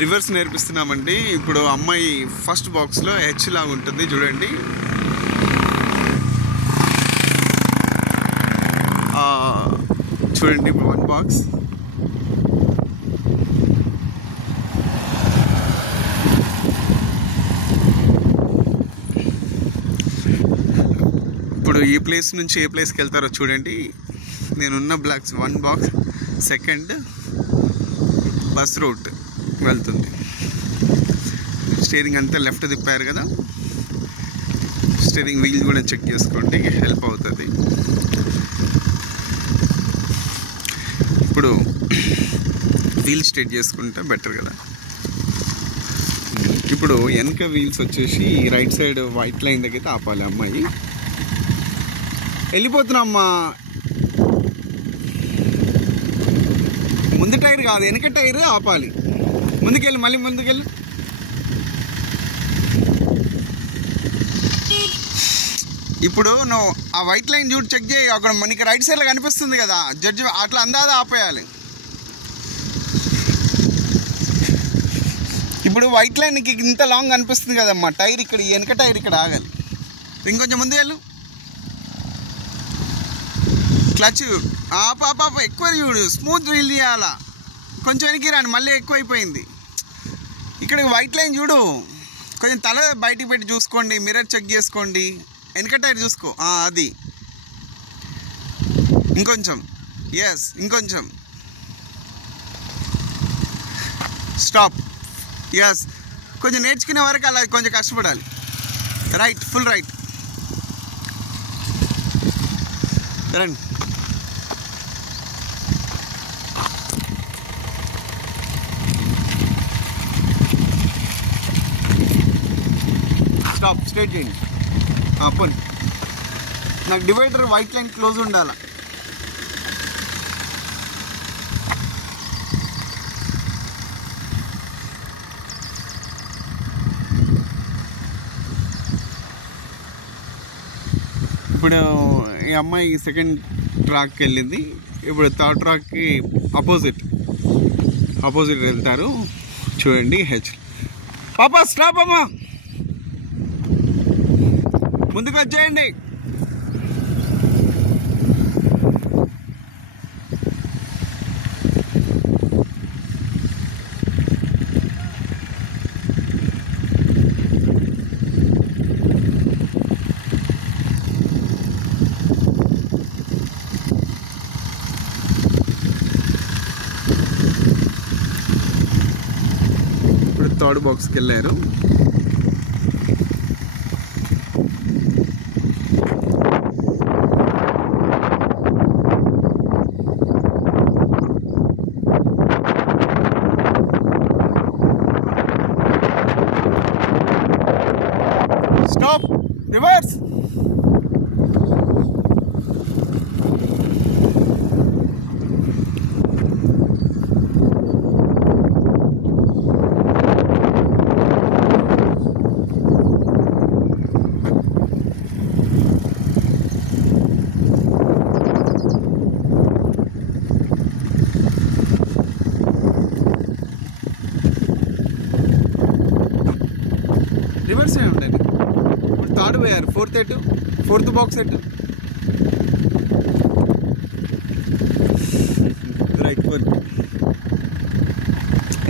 Reverse నేర్పిస్తున్నామండి. ఇప్పుడు అమ్మాయి first బాక్స్లో హెచ్ లాగా ఉంటుంది చూడండి. చూడండి ఇప్పుడు 1 బాక్స్. ఇప్పుడు ఈ ప్లేస్ నుంచి ఏ ప్లేస్కి వెళ్తారో చూడండి. నేనున్న blocks 1 box, second bus route వెళ్తుంది. స్టీరింగ్ అంతా లెఫ్ట్ తిప్పారు కదా, స్టీరింగ్ వీల్ కూడా చెక్ చేసుకోండి, హెల్ప్ అవుతుంది. ఇప్పుడు వీల్ స్ట్రైట్ చేసుకుంటే బెటర్ కదా. ఇప్పుడు వెనక వీల్స్ వచ్చేసి రైట్ సైడ్ వైట్ లైన్ దగ్గర ఆపాలి అమ్మాయి. వెళ్ళిపోతున్నామ్మా. ముందు టైర్ కాదు, వెనక టైర్ ఆపాలి. ముందుకెళ్ళి, మళ్ళీ ముందుకెళ్ళి. ఇప్పుడు నువ్వు ఆ వైట్ లైన్ చూడు, చెక్ చేయి. అక్కడ మనకి రైట్ సైడ్లో కనిపిస్తుంది కదా జడ్జి, అట్లా అందాదా ఆపేయాలి. ఇప్పుడు వైట్ లైన్కి ఇంత లాంగ్ కనిపిస్తుంది కదమ్మా, టైర్ ఇక్కడ, వెనక టైర్ ఇక్కడ ఆగాలి. ఇంకొంచెం ముందు వెళ్ళు. క్లచ్ పాప ఎక్కువ చూడు, స్మూత్ రీల్ చేయాలా. కొంచెం వెనక్కి రాండి, మళ్ళీ ఎక్కువైపోయింది. ఇక్కడ వైట్ లైన్ చూడు, కొంచెం తల బయటికి పెట్టి చూసుకోండి, మిర్రర్ చెక్ చేసుకోండి, వెనక టైర్ చూసుకో. అది ఇంకొంచెం, ఎస్ ఇంకొంచెం. స్టాప్. ఎస్, కొంచెం నేర్చుకునే వరకు అలా కొంచెం కష్టపడాలి. Right, full right. రండి. స్టాప్, స్ట్రైట్ చేయండి. పోనీ, నాకు డివైడర్ వైట్ లైన్ క్లోజ్ ఉండాలి. ఇప్పుడు ఈ అమ్మాయి సెకండ్ ట్రాక్కి వెళ్ళింది. ఇప్పుడు థర్డ్ ట్రాక్కి ఆపోజిట్ వెళ్తారు చూడండి. హెచ్ పాపా స్టాప్ అమ్మా, ముందుకు వచ్చేయండి. ఇప్పుడు థర్డ్ బాక్స్కి వెళ్ళారు. Stop, reverse. రివర్స్ ఏ ఉండండి. ఇప్పుడు థర్డ్ పోయారు, ఫోర్త్ బాక్స్ ఎటు. రైట్,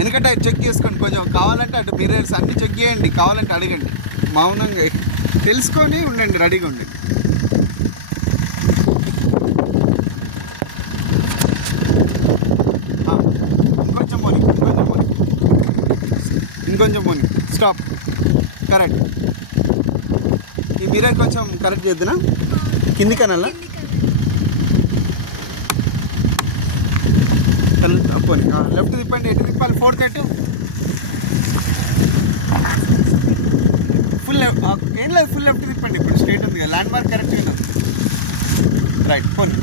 ఎందుకంటే అది చెక్ చేసుకోండి. కొంచెం కావాలంటే అటు మిర్రర్స్ అన్నీ చెక్ చేయండి, కావాలంటే అడగండి. మౌనంగా తెలుసుకొని ఉండండి, రెడీగా ఉండండి. ఇంకొంచెం పోనీ. Stop, correct. ఈ మిర్రర్ కొంచెం కరెక్ట్ చేద్దునా, కింది కనాలా. పోనీ లెఫ్ట్ తిప్పండి. ఎటు తిప్పాలి? ఫోర్త్ ఎటు. ఫుల్ ఏం లేదు, ఫుల్ లెఫ్ట్ తిప్పండి. ఇప్పుడు స్ట్రైట్ ఉంది కదా, ల్యాండ్ మార్క్ కరెక్ట్ ఉంది. రైట్, పోనీ.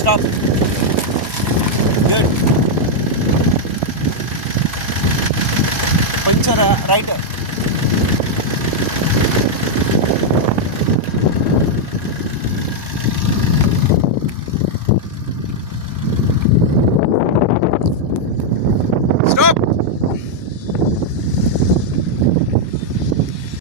స్టాప్.